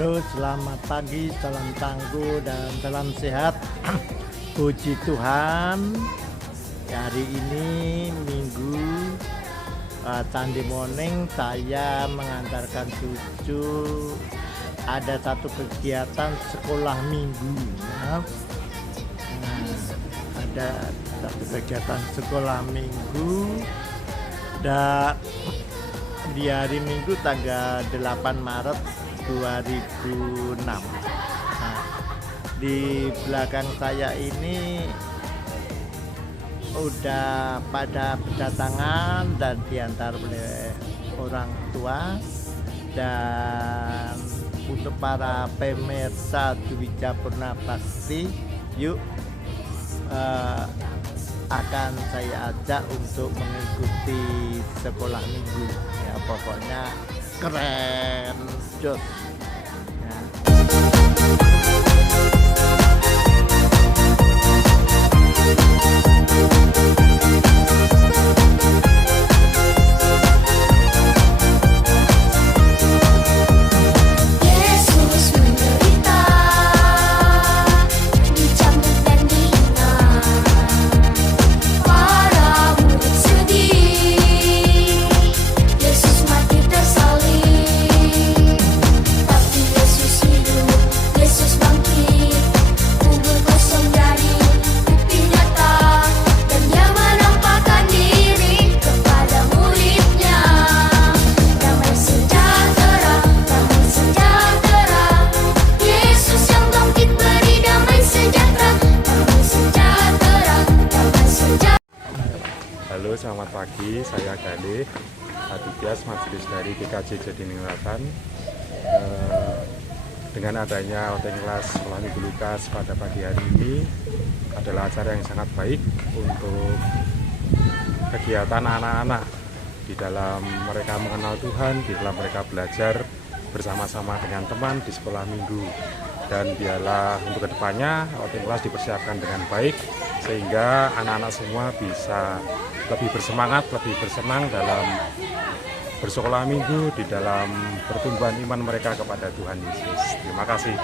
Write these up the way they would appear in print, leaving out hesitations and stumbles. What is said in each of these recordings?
Halo, selamat pagi, salam tangguh dan salam sehat. Puji Tuhan, hari ini Minggu Sunday morning saya mengantarkan cucu ada satu kegiatan sekolah minggu ya. Ada satu kegiatan sekolah minggu dan di hari Minggu tanggal 8 Maret 2006. Nah, di belakang saya ini udah pada berdatangan dan diantar oleh orang tua, dan untuk para pemirsa Dwija Purna Bakti, yuk akan saya ajak untuk mengikuti sekolah minggu ya, pokoknya keren jos ya. Halo, selamat pagi. Saya Galih Aditya, Majelis dari GKJ Jodiningrat. Dengan adanya outing kelas sekolah minggu Lukas pada pagi hari ini adalah acara yang sangat baik untuk kegiatan anak-anak di dalam mereka mengenal Tuhan, di dalam mereka belajar bersama-sama dengan teman di sekolah minggu. Dan biarlah untuk kedepannya outing kelas dipersiapkan dengan baik sehingga anak-anak semua bisa lebih bersemangat, lebih bersenang dalam bersekolah minggu, di dalam pertumbuhan iman mereka kepada Tuhan Yesus. Terima kasih.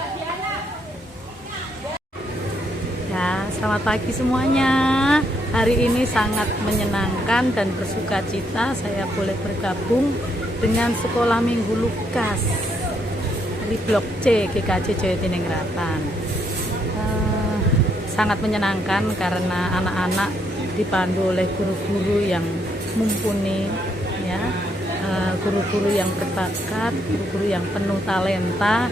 Ya, selamat pagi semuanya. Hari ini sangat menyenangkan dan bersuka cita saya boleh bergabung dengan sekolah minggu Lukas di Blok C GKJ Jodiningrat. Sangat menyenangkan karena anak-anak dipandu oleh guru-guru yang mumpuni ya, guru-guru yang berbakat, guru-guru yang penuh talenta,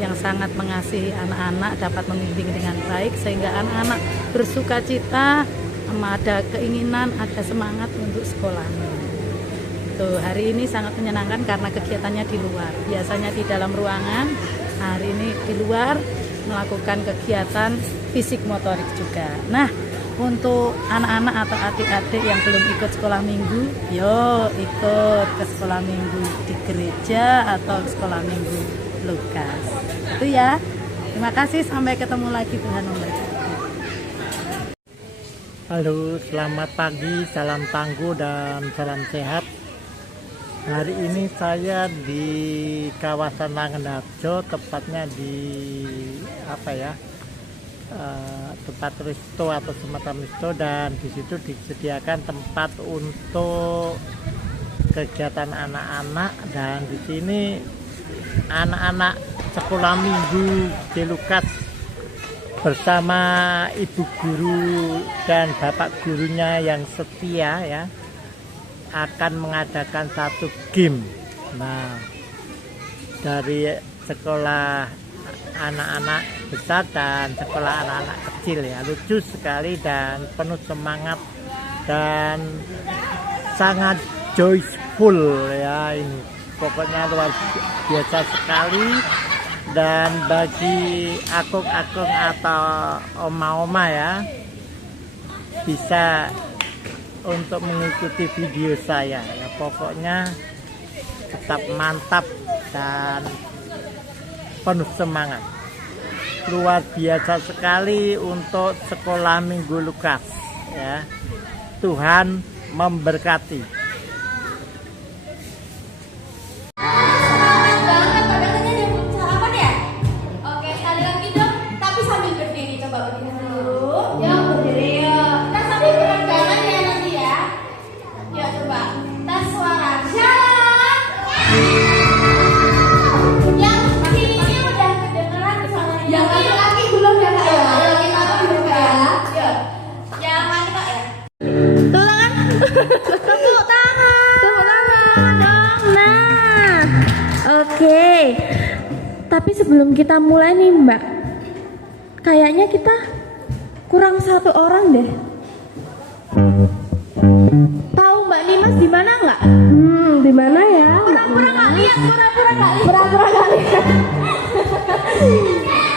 yang sangat mengasihi anak-anak, dapat membimbing dengan baik sehingga anak-anak bersuka cita, ada keinginan, ada semangat untuk sekolah. Tuh, hari ini sangat menyenangkan karena kegiatannya di luar. Biasanya di dalam ruangan, hari ini di luar melakukan kegiatan fisik motorik juga. Nah, untuk anak-anak atau adik-adik yang belum ikut sekolah minggu, yo ikut ke sekolah minggu di gereja atau sekolah minggu Lukas. Itu ya. Terima kasih, sampai ketemu lagi, Tuhan memberkati. Halo, selamat pagi, salam tangguh dan salam sehat. Hari ini saya di kawasan Langenarjo, tepatnya di tempat resto atau semacam resto, dan di situ disediakan tempat untuk kegiatan anak-anak, dan di sini anak-anak sekolah minggu di Lukas bersama ibu guru dan bapak gurunya yang setia ya akan mengadakan satu game. Nah, dari sekolah anak-anak besar dan sekolah anak-anak kecil ya, lucu sekali dan penuh semangat dan sangat joyful ya, ini pokoknya luar biasa sekali. Dan bagi akung-akung atau oma-oma ya, bisa untuk mengikuti video saya ya, pokoknya tetap mantap dan penuh semangat. Luar biasa sekali untuk sekolah minggu Lukas ya. Tuhan memberkati. Tepuk tangan dong. Nah, oke. Tapi sebelum kita mulai nih Mbak, kayaknya kita kurang satu orang deh. Tahu Mbak Nimas di mana nggak? Di mana ya? Pura-pura nggak lihat, pura-pura nggak lihat.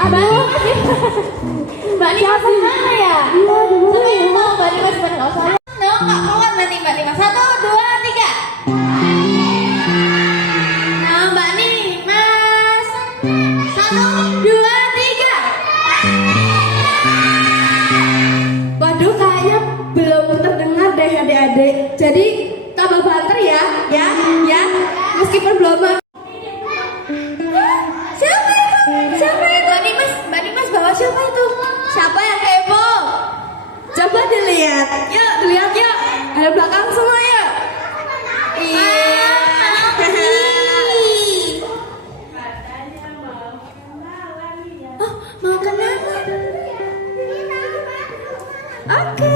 Aduh, Mbak Nimas di mana ya? Iya, di mana ya? Mbak Nimas di mana? Nggak keluar berarti Mbak Nimas. 1, 2, 3. Nah, Mbak Nimas. 1, 2, 3. Waduh, kayaknya belum terdengar deh adik-adik. Jadi tambah banter ya. Meskipun belum. Siapa itu? Mbak Nimas bawa siapa itu? Siapa yang kepo? Coba dilihat. Yuk, dilihat yuk. Ada belakang semua yuk. Iya. Oh, mau kenalan? Oke.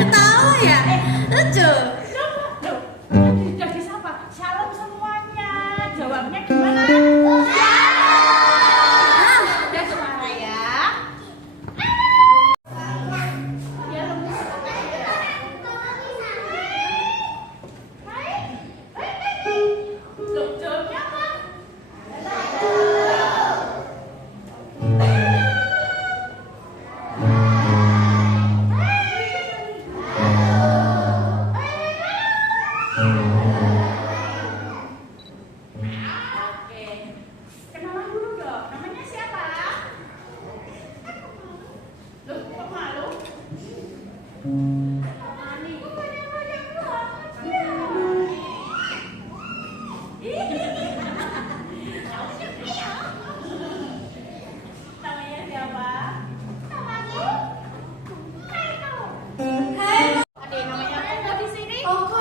Ketawa ya? Lucu. Udah disapa, shalom semuanya. Jawabnya gimana? Udah suara ya. Loh, jawabnya apa? Oke. Kenalan dulu dong. Namanya siapa? Loh, kok malu? Ani. Namanya siapa? Namaku? Adik, namanya apa di sini? Koko.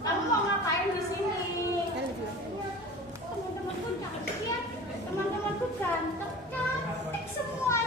Kamu mau ngapain di sini? Teman-temanku cantik, teman-temanku ganteng, cantik semua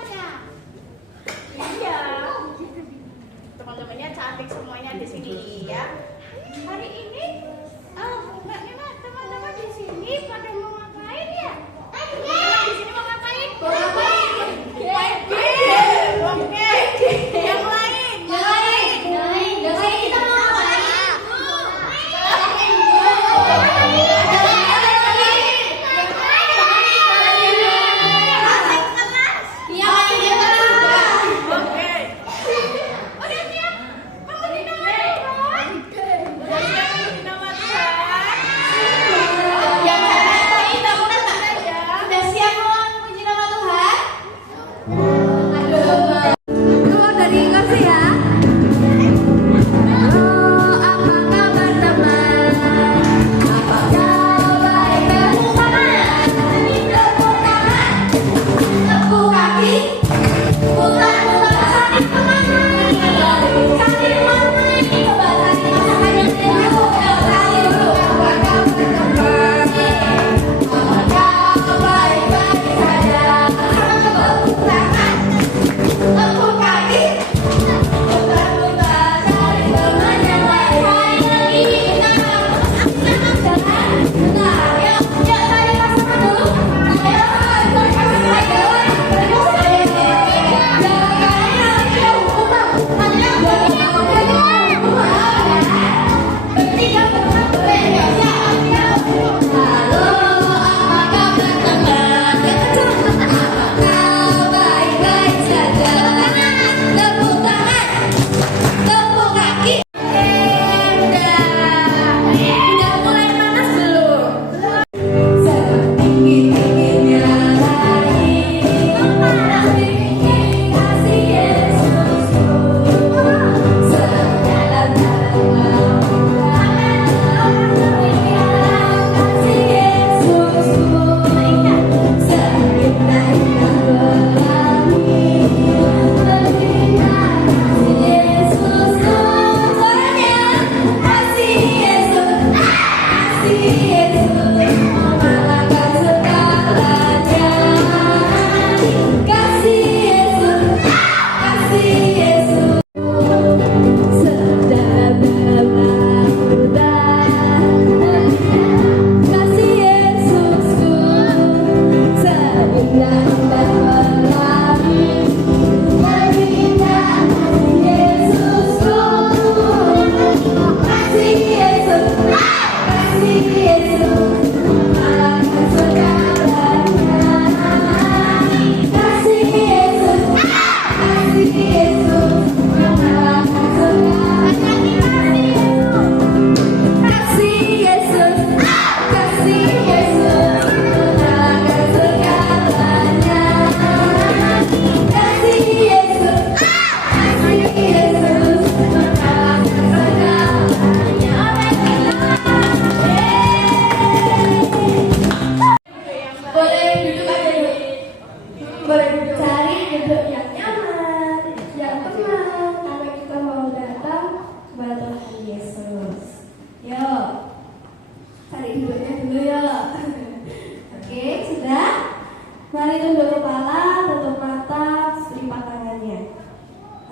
tunduk kepala, tutup mata, lipat tangannya.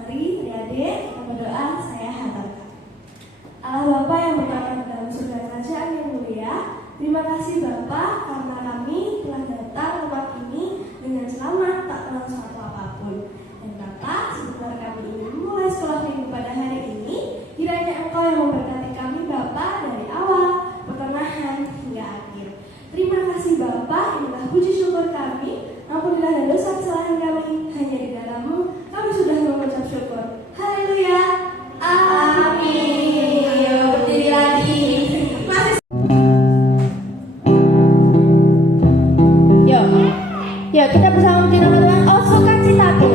Mari adik-adik kita berdoa, saya hantarkan. Allah Bapa yang berada dalam surga kerajaan yang mulia, terima kasih Bapa karena kami telah datang tempat ini dengan selamat, tak kurang suatu apapun. Dan Bapa, sebentar kami ingin memulai sekolah minggu pada hari ini, kiranya Engkau yang memberkati kami Bapa dari awal, pertengahan hingga akhir. Terima kasih Bapa, inilah puji syukur kami. Ampunilah dan dosa kesalahan kami, hanya di dalam-Mu kami sudah mengucap syukur. Haleluya. Amin. Yuk berdiri lagi. Yuk kita bersama di nama-nama Oh Sukacitaku.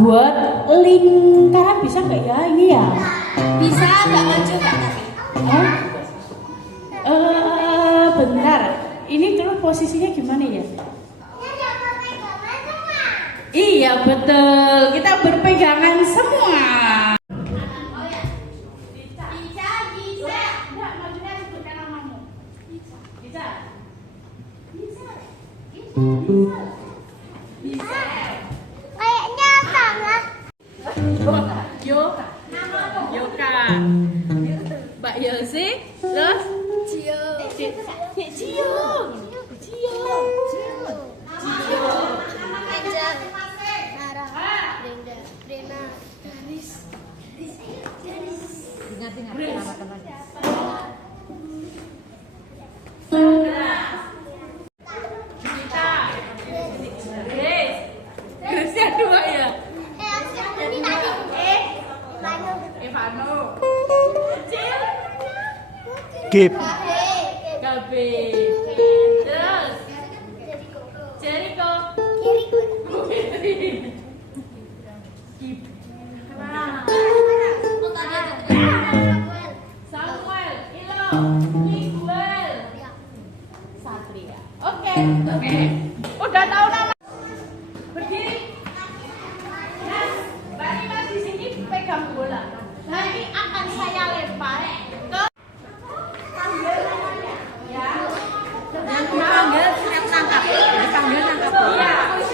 buat lingkaran bisa nggak ya ini ya? Bisa, nggak maju nggak tapi. Bentar, ini terus posisinya gimana ya? Iya betul, kita berpegangan semua. Kayaknya sangat. Yoka, Yoka, Mbak Yosi, terus Cio. Cio. Angel. Nara. Brenda. Brena. Danis. Ingat-ingat nama temannya. Grace dua ya. Ini tadi. Evano. Gip. Gabe. Terus Jericho. Samuel, Ilo, Miguel, Satria. Oke. Udah tahu nama. Berdiri. Yes. Mbak Nina di sini pegang bola. Nah ini akan saya lempar ke ya. Yang dipanggil siap tangkap. Dipanggil tangkap bola. Iya.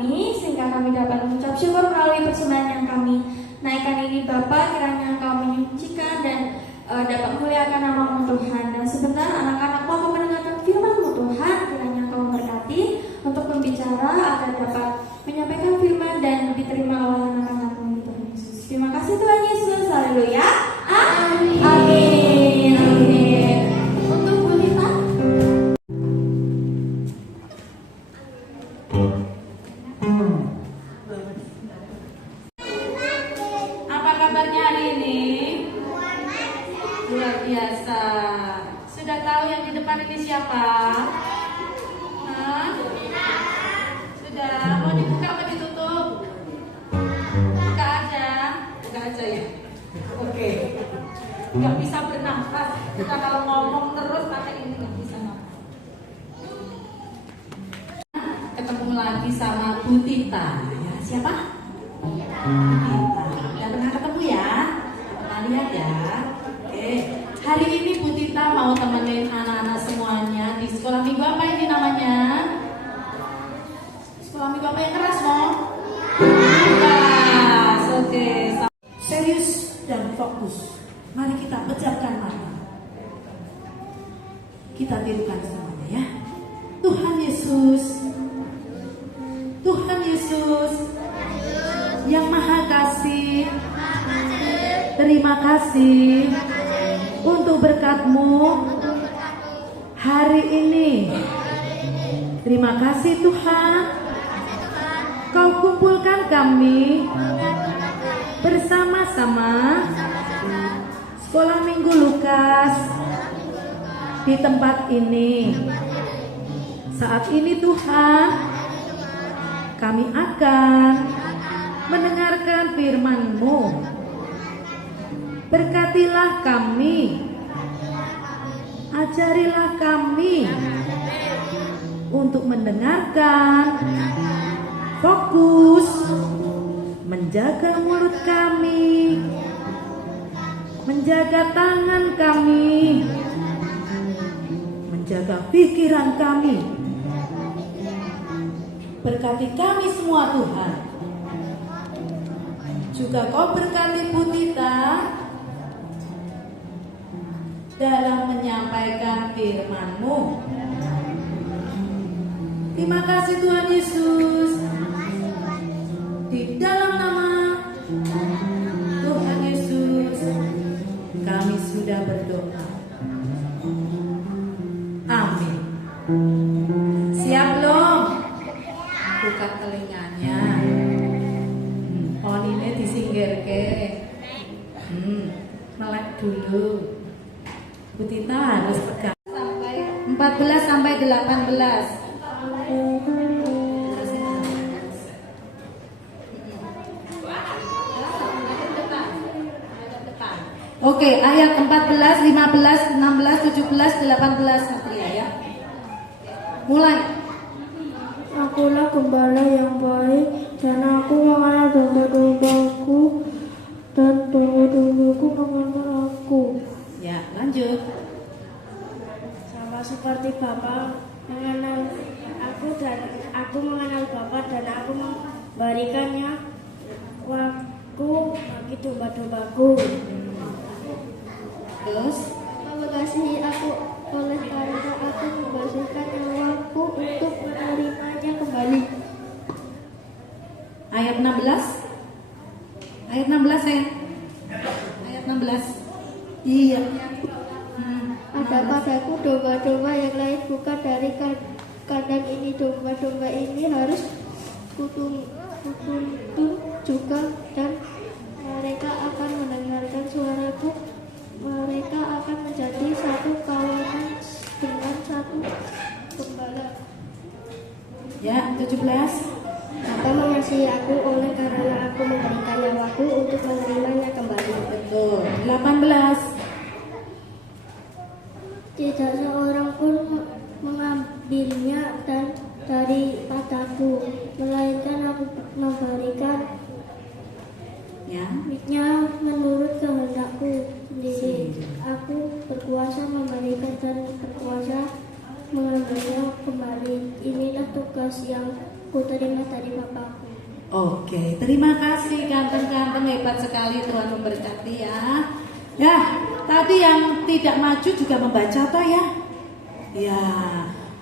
kami, sehingga kami dapat mengucap syukur melalui persembahan yang kami naikkan ini. Bapa, kiranya Engkau menyucikan dan dapat memuliakan nama Tuhan. Dan sebentar anak-anakmu akan mendengarkan firman-Mu Tuhan, kiranya Engkau memberkati untuk pembicara agar dapat menyampaikan firman dan diterima oleh anak-anakmu Tuhan Yesus. Terima kasih Tuhan Yesus, haleluya. Amin. Amin. Amin. Untuk Bu Nita. Apa kabarnya hari ini? Luar biasa. Sudah tahu yang di depan ini siapa? Hah? Sudah. Mau dibuka apa ditutup? Buka aja ya. Oke. Nggak bisa bernafas. Kita kalau ngomong terus pakai ini nggak bisa nafas. Ketemu lagi sama Bu Tita. Ya, siapa? Bu Tita. Udah pernah ketemu ya? Pernah lihat ya? Oke. Hari ini Bu Tita mau temenin anak-anak semuanya di sekolah minggu apa ini namanya? Sekolah minggu apa yang keras, Mo? Keras. Oke. Serius dan fokus. Mari kita pejamkan mata. Kita tirukan semuanya ya. Tuhan Yesus. Tuhan Yesus yang Maha Kasih. Terima kasih untuk berkat-Mu hari ini. Terima kasih Tuhan. Kau kumpulkan kami bersama-sama Sekolah Minggu Lukas di tempat ini. Saat ini Tuhan, kami akan mendengarkan firman-Mu. Berkatilah kami, ajarilah kami untuk mendengarkan, fokus, menjaga mulut kami, menjaga tangan kami, menjaga pikiran kami. Berkati kami semua Tuhan. Juga Kau berkati Bu Tita dalam menyampaikan firman-Mu. Terima kasih Tuhan Yesus. Di dalam nama Tuhan Yesus kami sudah berdoa. Amin. Siap belum? Buka telinganya. Oh ini disinggir ke. Melek dulu. Bu Tita harus pegang. 14 sampai 18. Oke, ayat 14, 15, 16, 17, 18 Satria ya. Mulai. Akulah gembala yang baik, dan aku mengenal domba-dombaku, dan domba-dombaku mengenal aku. Ya, lanjut. Sama seperti Bapa mengenal aku, dan aku mengenal Bapa, dan aku memberikannya waktu bagi domba-dombaku. Terus, Mengasihi aku oleh karena aku memberikan nyawaku untuk menerimanya kembali. ayat 16. Ayat 16 ya. Ayat 16. Iya. Ada padaku domba-domba yang lain bukan dari kandang ini. Domba-domba ini harus kutuntun juga, dan mereka akan mendengarkan suaraku. Mereka akan menjadi satu kawanan dengan satu gembala. Ya, 17. Bapa mengasihi aku oleh karena aku memberikan nyawaku untuk menerimanya kembali. Betul. 18. Tidak seorang pun mengambilnya dan daripadaku, melainkan aku memberikan Ya. menurut kehendakku sendiri. Aku berkuasa memberikan dan berkuasa mengambilnya kembali. Inilah tugas yang kuterima dari bapakku. Oke, terima kasih ganteng-ganteng, hebat sekali, Tuhan memberkati ya. Ya, tadi yang tidak maju juga membaca toh ya. Ya,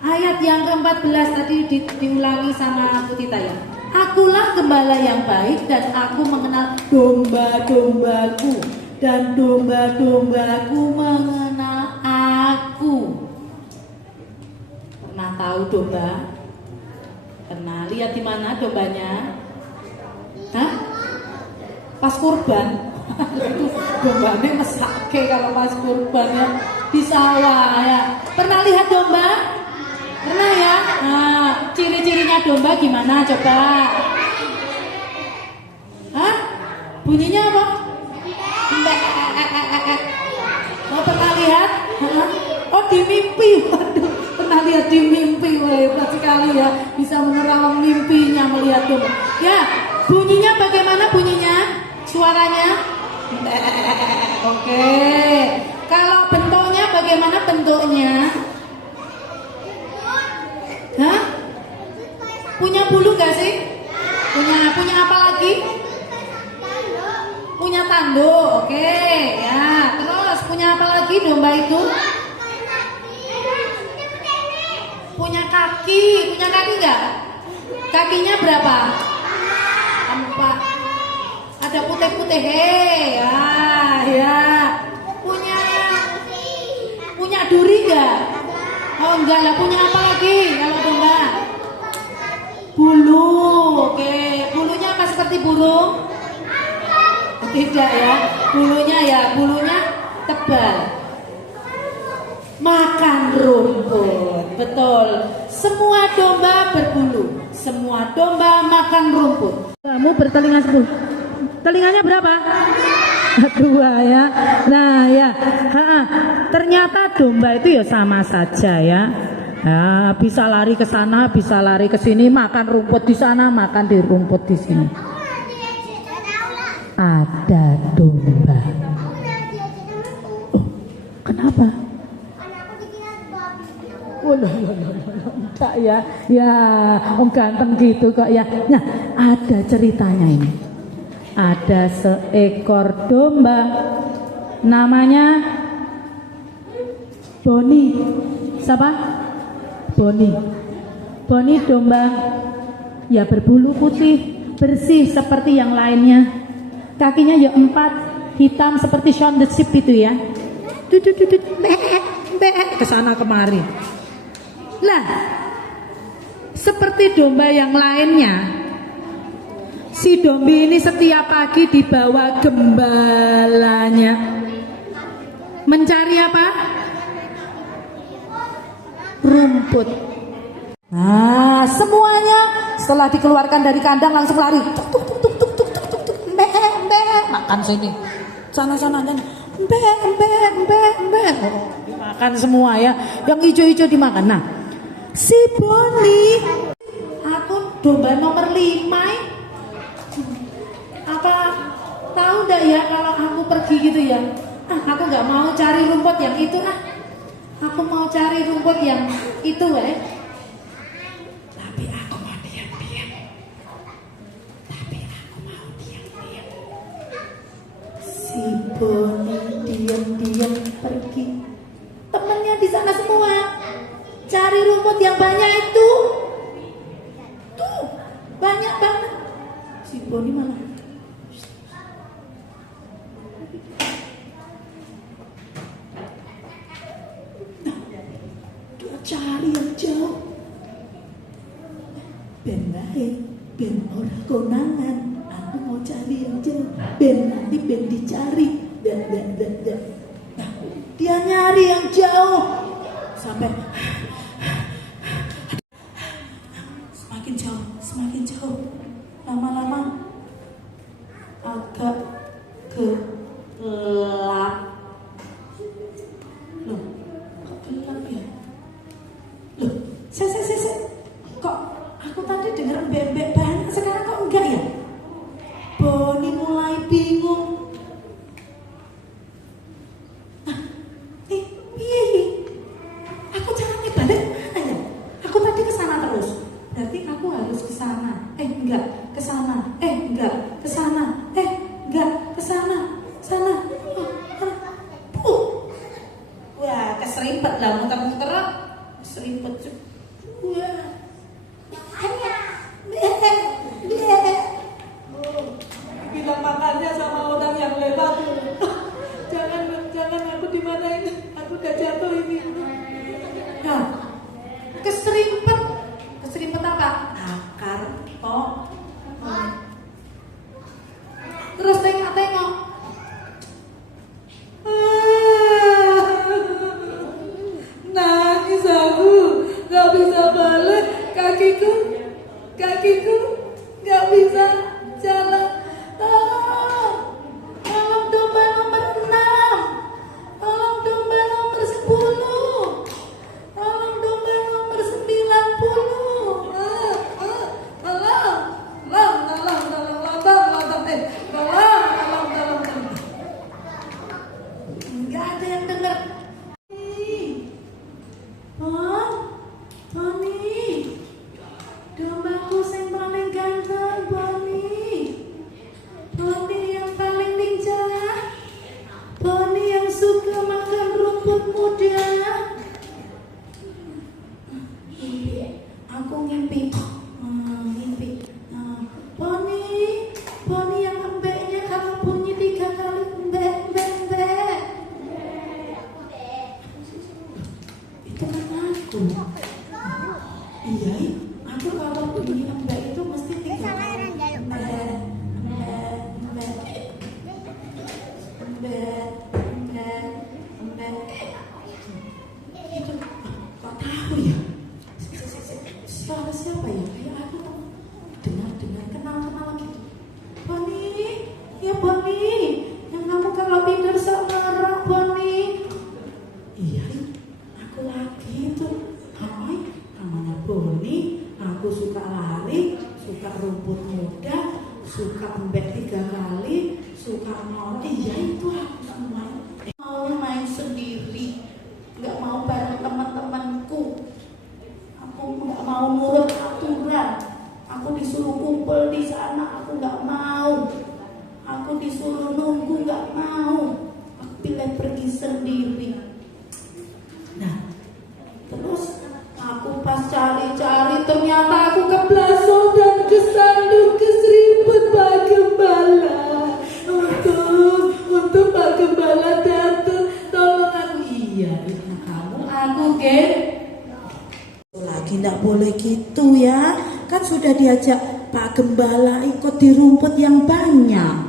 ayat yang ke-14 tadi diulangi sama Putita ya. Akulah gembala yang baik dan aku mengenal domba-dombaku dan domba-dombaku mengenal aku. Pernah tahu domba? Pernah lihat di mana dombanya? Hah? Pas kurban. Dombanya mesake kalau pas kurban ya, di sawah ya. Pernah lihat domba? Pernah ya? Nah, ciri-cirinya domba gimana coba? Hah? Bunyinya apa? Oh, pernah lihat? Hah? Oh, di mimpi. Waduh, pernah lihat di mimpi. Wah, hebat sekali ya, bisa menerawang mimpinya melihat domba. Ya, bunyinya bagaimana bunyinya? Suaranya? Oke. Kalau bentuknya bagaimana bentuknya? Hah? Punya bulu gak sih? Punya apa lagi? Punya tanduk. Oke, ya. Terus punya apa lagi domba itu? Punya kaki nggak? Kakinya berapa? 4. Ada putih-putih, ya. Punya duri nggak? Oh enggak lah, punya apa lagi kalau domba? Bulu, oke. Bulunya apa seperti burung? Tidak ya, bulunya tebal. Makan rumput, betul. Semua domba berbulu, semua domba makan rumput. Kamu bertelinga 10. Telinganya berapa? 2 ya. Nah ya, ternyata domba itu ya sama saja ya. Nah, bisa lari ke sana, bisa lari ke sini, makan rumput di sana, makan di rumput di sini. Ada domba. Oh, kenapa? Oh, enggak ya. Ya, ganteng gitu kok ya. Nah, ada ceritanya ini. Ada seekor domba namanya Boni. Siapa? Boni. Boni domba ya berbulu putih, bersih seperti yang lainnya. Kakinya ya 4, hitam seperti Shaun the Sheep itu ya. Ke sana kemari. Lah, seperti domba yang lainnya, si dombi ini setiap pagi dibawa gembalanya mencari apa? Rumput. Nah, semuanya setelah dikeluarkan dari kandang langsung lari. Tuk tuk tuk tuk tuk tuk tuk tuk tuk. Makan sini. Sana-sana dan makan semua ya. Yang hijau-hijau dimakan. Nah, si Boni, aku domba nomor 5. Apa tahu ndak ya kalau aku pergi gitu ya? Aku nggak mau cari rumput yang itu aku mau cari rumput yang itu Tapi aku mau diam-diam. Si Boni diam-diam pergi. Temennya di sana semua cari rumput yang banyak itu. Tuh banyak banget. Si Boni malah cari yang jauh. Ben baik, ben ora konangan. Aku mau cari yang jauh. Ben nanti ben dicari. Nah, dia nyari yang jauh sampai semakin jauh. Lama-lama agak gelap. Loh, kok gelap ya? Loh, saya kok aku tadi dengar bebek banyak, sekarang kok enggak ya? Boni mulai bingung. Piye? Aku caranya keserimpet lah muter-muter keserimpet juga. Bilang makannya sama orang yang lewat. Jangan aku dimarahin. Aku udah jatuh ini. Nah, keserimpet apa? Akar pohon. Terus tengok. Nangis aku, gak bisa balik, kakiku gak bisa jalan. Tolong domba nomor 6, tolong domba nomor 10, tolong domba nomor 90. Tolong. Nggak ada yang dengar. Boni, dombaku yang paling ganteng, Boni yang paling lincah, Boni yang suka makan rumput muda. Aku ngimpi. Boni yang embeknya kalau bunyi 3 kali embek. Itu kan aku. Iya, aku kalau bunyi embek itu mesti 3 kali embek. Itu kok tahu ya? Suara siapa ya? Kayak aku dengar kenal gitu. Boni, ya Boni, yang kamu kalau tidur sok marah Boni. Iya, aku lagi itu. Namanya Boni. Aku suka lari, suka rumput muda, suka embek 3 kali, suka mau. Iya itu aku semua. Mau main sendiri, nggak mau bareng teman-temanku. Aku nggak mau nurut aturan. Aku disuruh kumpul di sana, aku nggak mau. Aku disuruh nunggu, nggak mau. Aku pilih pergi sendiri. Nah, terus aku pas cari-cari ternyata aku keblaso dan kesandung keserimpet Pak Gembala. Untuk Pak Gembala datang, tolong aku. Iya, itu kamu, aku gen. Lagi nggak boleh gitu ya. Kan sudah diajak Pak Gembala ikut di rumput yang banyak.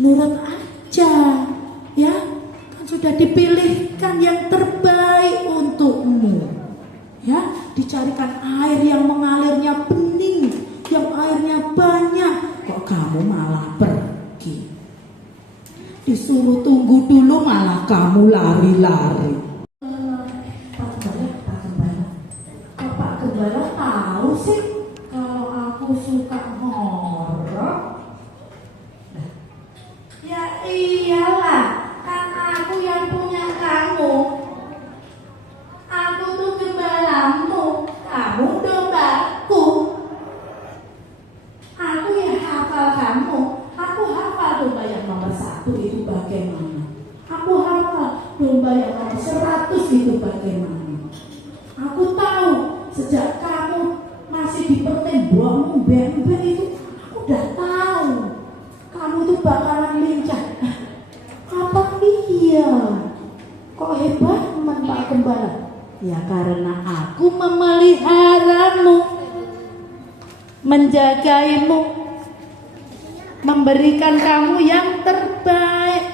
Nurut aja, ya. Kan sudah dipilihkan yang terbaik untukmu. Ya, dicarikan air yang mengalirnya bening, yang airnya banyak. Kok kamu malah pergi? Disuruh tunggu dulu malah kamu lari-lari. Pak Gembala tahu sih kalau aku suka ngorok. Ya iyalah, kan aku yang punya kamu. Aku tuh gembalamu, kamu dombaku. Aku yang hafal kamu. Aku hafal domba yang nomor 1 itu bagaimana. Aku hafal domba yang nomor 100 itu bagaimana. Aku tahu sejak kamu masih di pertembongan mbak itu, aku udah tahu kamu tuh bakalan lincah. Apa iya? Kok hebat teman Pak Gembala? Ya karena aku memeliharamu, menjagaimu, memberikan kamu yang terbaik.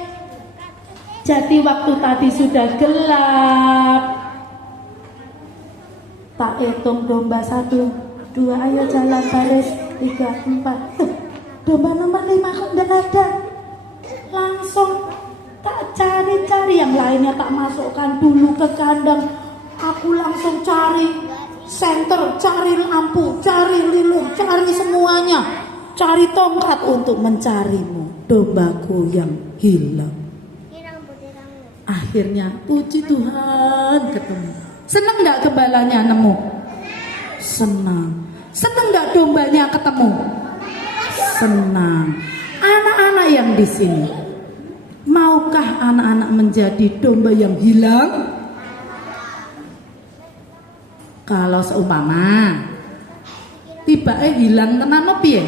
Jadi waktu tadi sudah gelap, tak hitung domba 1, 2, ayo jalan baris 3, 4. Domba nomor 5 kok enggak ada. Langsung tak cari-cari, yang lainnya tak masukkan dulu ke kandang. Aku langsung cari senter, cari lampu, cari lilin, cari semuanya. Cari tongkat untuk mencarimu, dombaku yang hilang. Akhirnya puji Tuhan ketemu. Senang enggak gembalanya nemu? Senang. Senang enggak dombanya ketemu? Senang. Anak-anak yang di sini, maukah anak-anak menjadi domba yang hilang? Kalau seumpama tiba hilang tenan piye?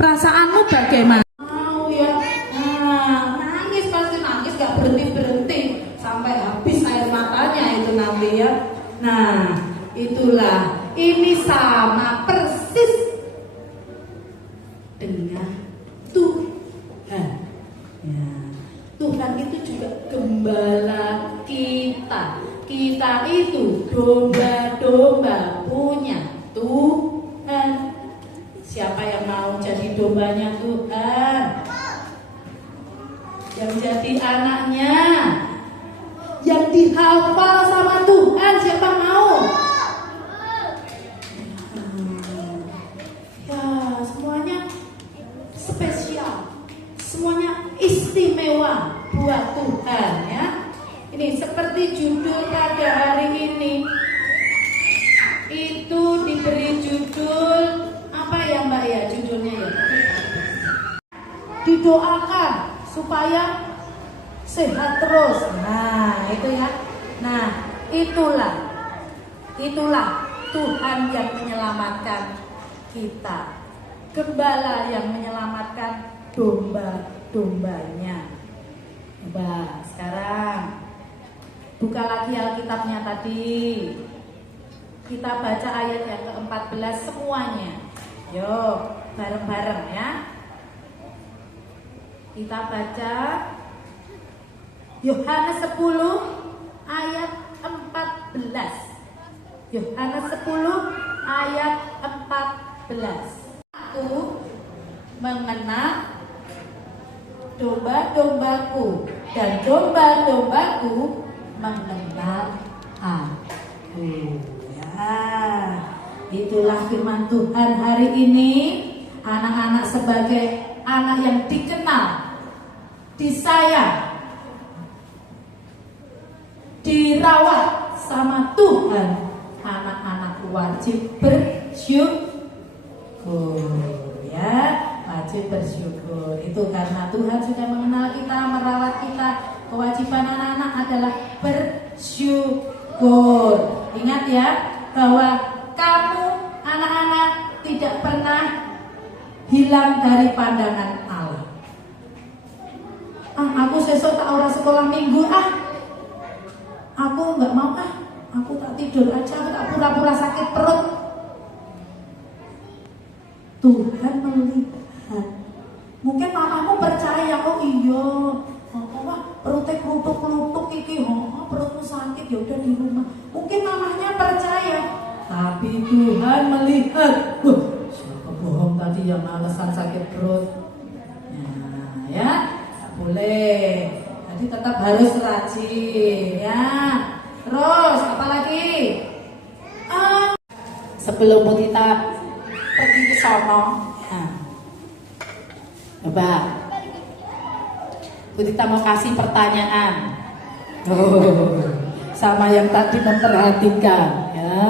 Perasaanmu bagaimana? Mau ya. Nah, nangis pasti nangis gak berhenti sampai habis air matanya itu nanti ya. Nah, itulah ini sama persis dengan Tuhan. Ya. Tuhan itu juga gembala kita. Kita itu domba-domba punya Tuhan. Siapa yang mau jadi dombanya Tuhan? Yang jadi anaknya, yang dihafal sama Tuhan, siapa mau? Ya, semuanya spesial, semuanya istimewa buat Tuhan ya. Ini seperti judul pada hari ini, itu diberi judul apa ya Mbak ya, judulnya ya? Didoakan supaya sehat terus. Nah, itu ya. Nah, itulah Tuhan yang menyelamatkan kita. Gembala yang menyelamatkan domba-dombanya. Coba sekarang buka lagi Alkitabnya tadi. Kita baca ayat yang ke-14 semuanya. Yuk, bareng-bareng ya. Kita baca Yohanes 10 ayat 14. Yohanes 10 ayat 14. Aku mengenal domba-dombaku dan domba-dombaku mengenal aku. Ya, itulah firman Tuhan hari ini. Anak-anak sebagai anak yang dikenal, disayang, dirawat sama Tuhan, anak-anak wajib bersyukur ya, wajib bersyukur. Itu karena Tuhan sudah mengenal kita, merawat kita. Kewajiban anak-anak adalah bersyukur. Ingat ya, bahwa kamu anak-anak tidak pernah hilang dari pandangan Allah. Aku sesuk tak ora sekolah minggu aku nggak mau aku tak tidur aja, aku tak pura-pura sakit perut. Tuhan melihat. Mungkin mamamu percaya, oh iya, perutnya kerutuk-kerutuk iki, perutmu sakit, ya udah di rumah. Mungkin mamanya percaya, tapi Tuhan melihat. Siapa bohong tadi yang alasan sakit perut? Nah, ya, tak boleh. Jadi tetap harus rajin, ya. Terus apa lagi? Sebelum kita pergi ke sono, coba Bu Tita mau kasih pertanyaan sama yang tadi memperhatikan ya.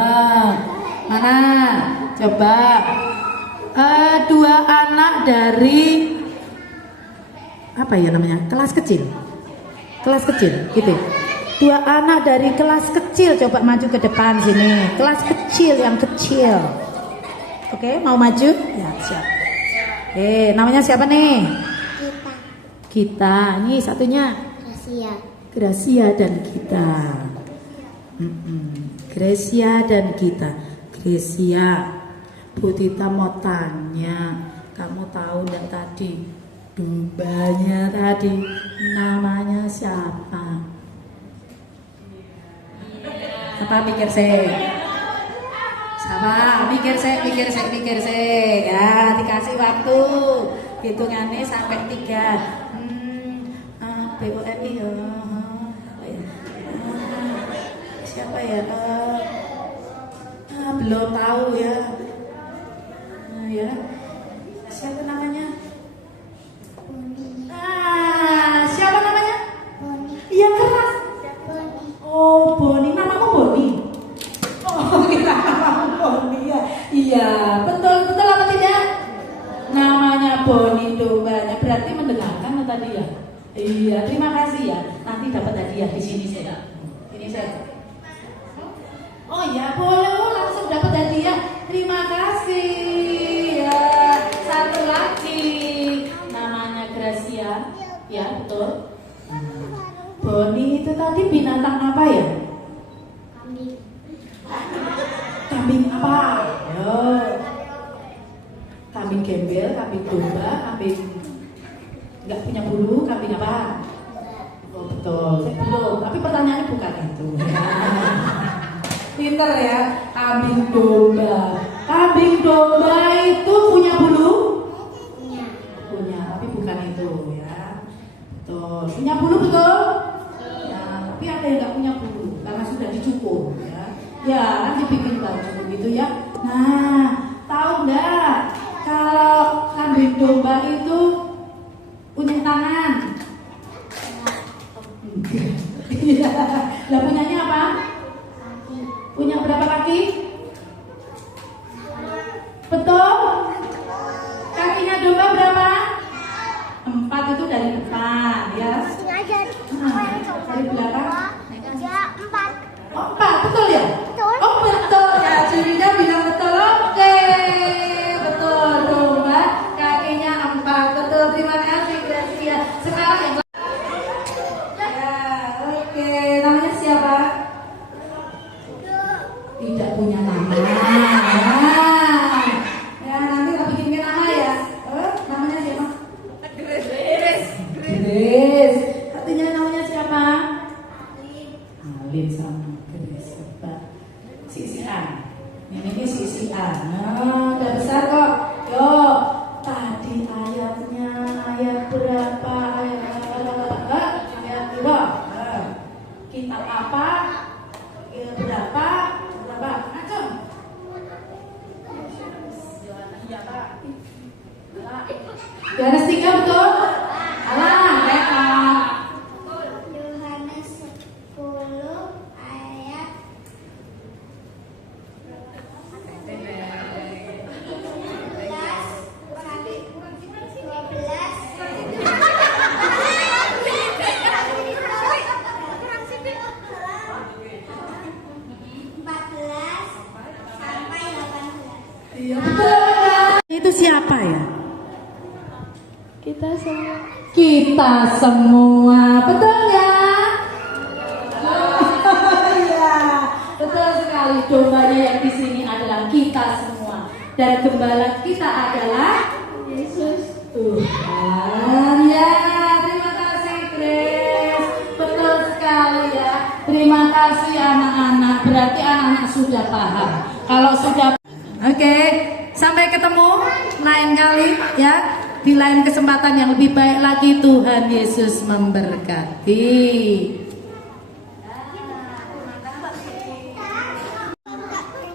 Mana? Coba dua anak dari apa ya namanya? Kelas kecil gitu. Dua anak dari kelas kecil coba maju ke depan sini. Kelas kecil yang kecil. Oke, mau maju? Ya, siap. Namanya siapa nih? Kita. Ini satunya Gracia dan kita. Gracia dan kita. Gracia, Bu Tita mau tanya, kamu tahu nggak tadi dombanya tadi namanya siapa? Apa mikir saya? Sama mikir saya. Ya, dikasih waktu hitungannya sampai 3. BUMI ya. Siapa ya? Belum tahu ya. Ya. Siapa namanya? Siapa namanya? Yang keras. Oh, Boni. Namamu Boni? Oh, kira namamu Boni ya. Iya, betul apa tidak? Namanya Boni dombanya. Berarti mendengarkan tadi ya? Iya, terima kasih ya. Nanti dapat hadiah di sini saya. Ini saya. Oh ya, boleh. kambing domba, kambing nggak punya bulu, kambing apa? Oh, betul, saya belum. Tapi pertanyaannya bukan itu. Pinter ya, kambing domba. Kambing domba itu punya bulu? Punya, tapi bukan itu ya. Betul. Punya bulu betul? Ya, tapi ada yang nggak punya bulu karena sudah dicukur ya. Ya, nanti bikin baju gitu ya. Nah, tahu nggak kalau kambing domba itu punya tangan? Iya. Lah punyanya apa? Punya berapa kaki? Betul? Kakinya domba berapa? 4 itu dari depan ya. Dari belakang? Oh, 4, betul ya? Oh betul ya, Julia bilang betul. Oke, betul domba kakinya 4, betul. Terima kasih Gracia. Sekarang yang oke, namanya siapa? Tidak punya nama. Ya, nanti kita bikin nama ya. Namanya siapa? Grace. Artinya namanya siapa? Alin sama Grace. Sisian. Ini sisian. Nah, udah besar kok. Yo, tadi ayatnya ayat berapa? Ayat 2. Kitab apa? Berapa? Acung. Yohanes 3 betul? Alah, mereka. Yohanes 10 ayat 14 sampai 18. Iya, betul. Itu siapa ya? Kita semua. Kita semua, betul ya? Iya, betul sekali. Dombanya yang di sini adalah kita semua, dan gembala kita adalah Yesus Tuhan. Ya, terima kasih Grace. Betul sekali ya. Terima kasih anak-anak. Berarti anak-anak sudah paham. Kalau sudah, oke. Sampai ketemu lain kali ya. Di lain kesempatan yang lebih baik lagi. Tuhan Yesus memberkati.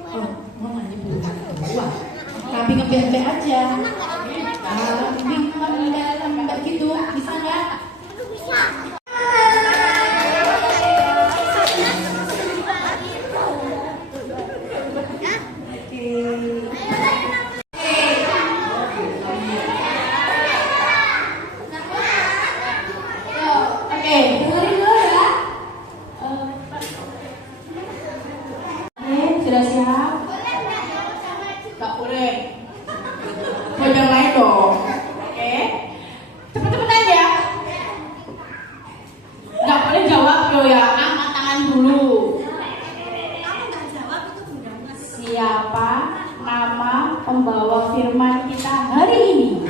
Oh, mau nanya bukan wah, tapi ngebembe aja. Enggak gitu, bisa nggak? Dengerin dulu ya. Sudah siap? Gak boleh. Buat yang lain dong. Oke. Cepet-cepetan ya. Gak boleh jawab yo ya. Angkat tangan dulu. Siapa nama pembawa firman kita hari ini?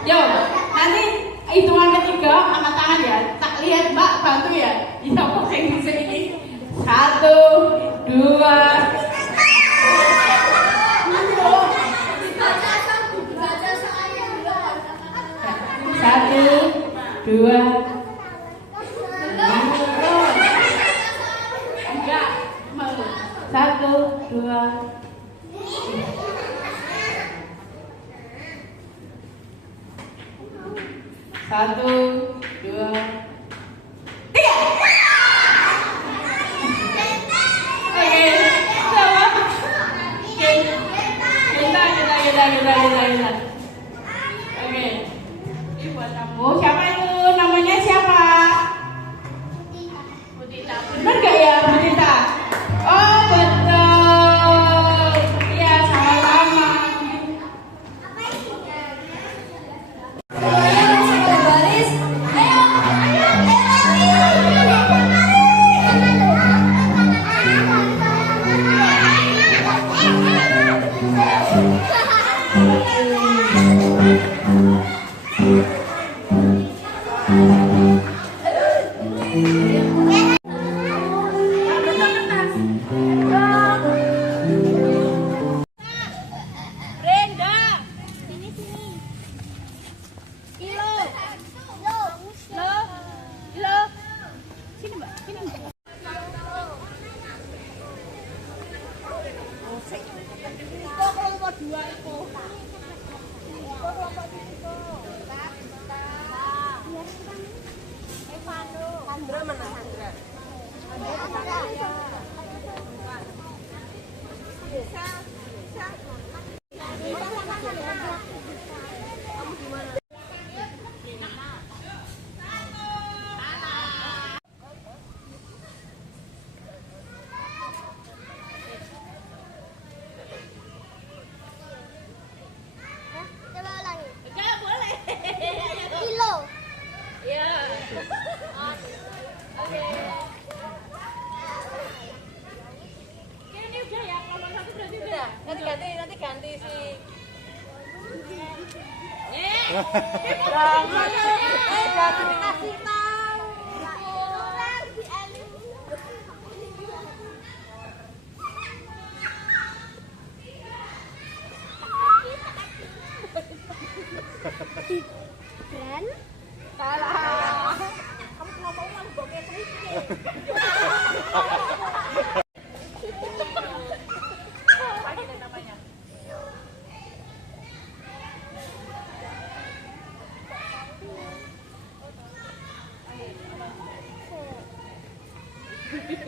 Yo, nanti hitungan ketiga angkat tangan ya. Tak lihat Mbak, bantu ya. Bisa posting di sini. 1, 2. 1, 2. Enggak. 1, 2. 1, 2, 3. Oke, sama. Kita. Oke, ini buat kamu. Siapa itu? Namanya siapa? Budita. Benar gak ya Budita? Oh betul. Iya sama-sama. Baris, ayo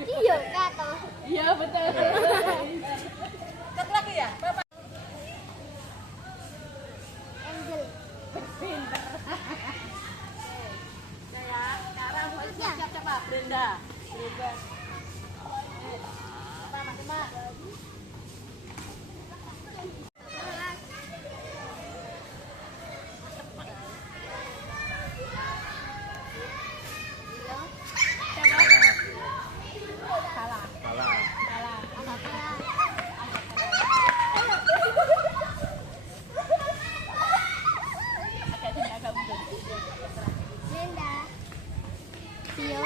Iya, kata. Iya betul. Satu lagi ya, Bapak. Angel. Sekarang siap coba Brenda. Linda. Tio.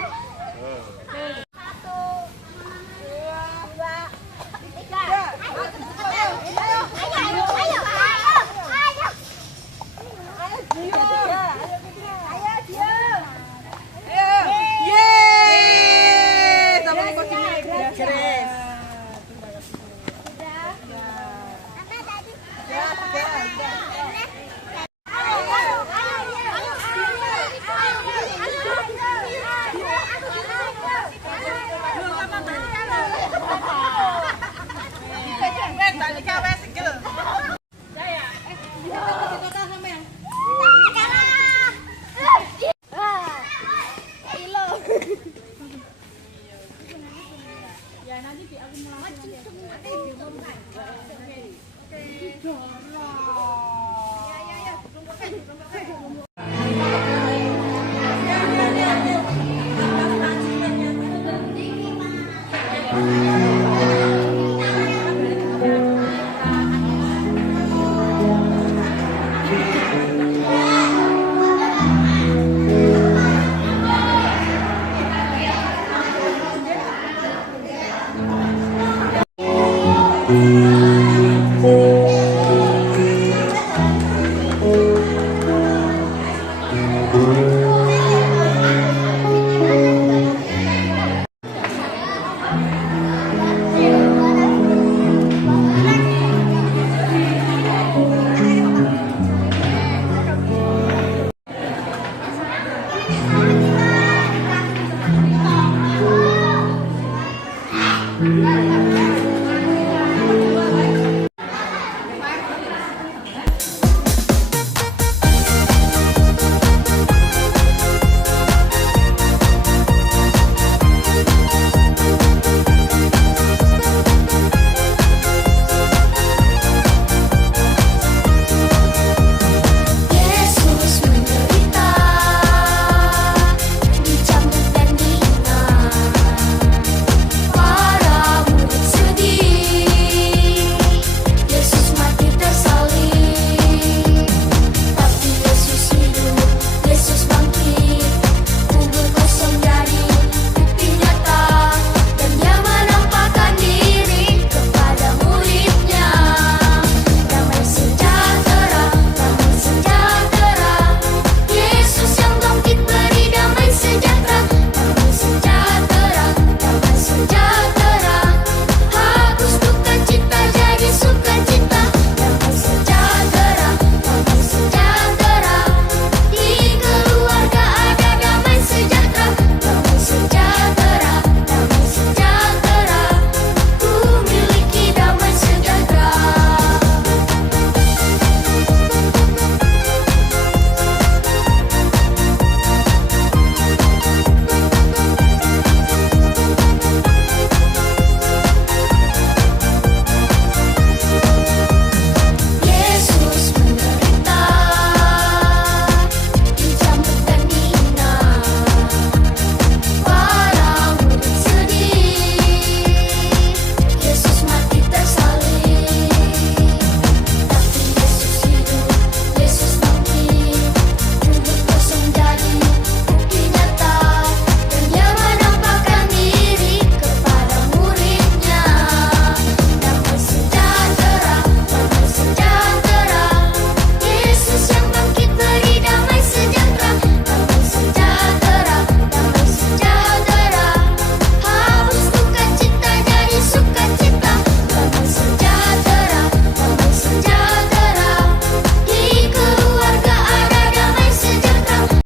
Ya nanti di aku mulai.